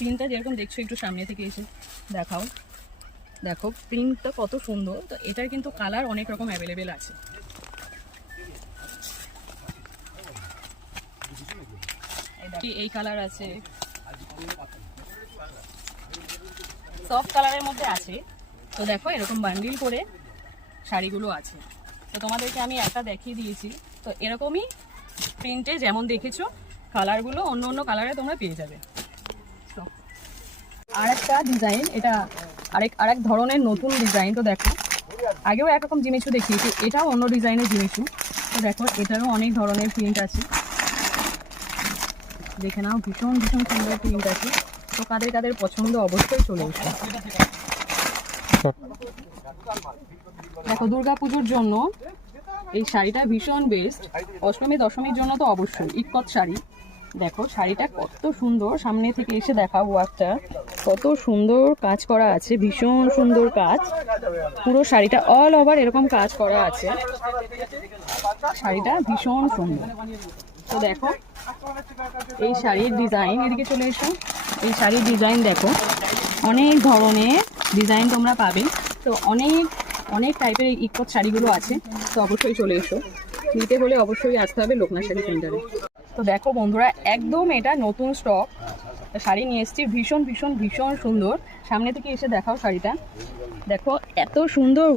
প্রিন্টটা যেরকম দেখছো একটু সামনে থেকে এসে দেখাও, দেখো প্রিন্টটা কত সুন্দর। তো এটার কিন্তু কালার অনেক রকম অ্যাভেলেবেল আছে। এই কালার আছে, সফট কালারের মধ্যে আছে। তো দেখো এরকম বান্ডিল করে শাড়িগুলো আছে। তো তোমাদেরকে আমি একটা দেখিয়ে দিয়েছি। তো এরকমই প্রিন্টে যেমন দেখেছো কালারগুলো অন্য অন্য কালারে তোমরা পেয়ে যাবে। তো আরেকটা ডিজাইন, এটা আরেক ধরনের নতুন ডিজাইন। তো দেখো আগেও একরকম জিনিসও দেখিয়েছি, এটাও অন্য ডিজাইনের জিনিসও। তো দেখো এটারও অনেক ধরনের প্রিন্ট আছে, দেখে নাও ভীষণ ভীষণ সুন্দর প্রিন্ট আছে। তো কাদের কাদের পছন্দ অবশ্যই চলে এসো। দেখো দুর্গাপুজোর জন্য এই শাড়িটা ভীষণ বেস্ট, অষ্টমী দশমীর জন্য তো অবশ্যই। ইক্কত শাড়ি, দেখো শাড়িটা কত সুন্দর, সামনে থেকে এসে দেখাও ওয়ার্কটা কত সুন্দর কাজ করা আছে, ভীষণ সুন্দর কাজ। পুরো শাড়িটা অল ওভার এরকম কাজ করা আছে, শাড়িটা ভীষণ সুন্দর। তো দেখো এই শাড়ির ডিজাইন, এদিকে চলে এসো। এই শাড়ির ডিজাইন দেখো, অনেক ধরনের ডিজাইন তোমরা পাবে। তো অনেক অনেক টাইপের এই ইক্কত শাড়িগুলো আছে। তো অবশ্যই চলে এসো, নিতে হলে অবশ্যই আসতে হবে লোকনাথ শাড়ি সেন্টারে। তো দেখো বন্ধুরা একদম এটা নতুন স্টক শাড়ি নিয়ে এসেছি, ভীষণ ভীষণ ভীষণ সুন্দর। সামনে থেকে এসে দেখাও শাড়িটা, দেখো এত সুন্দর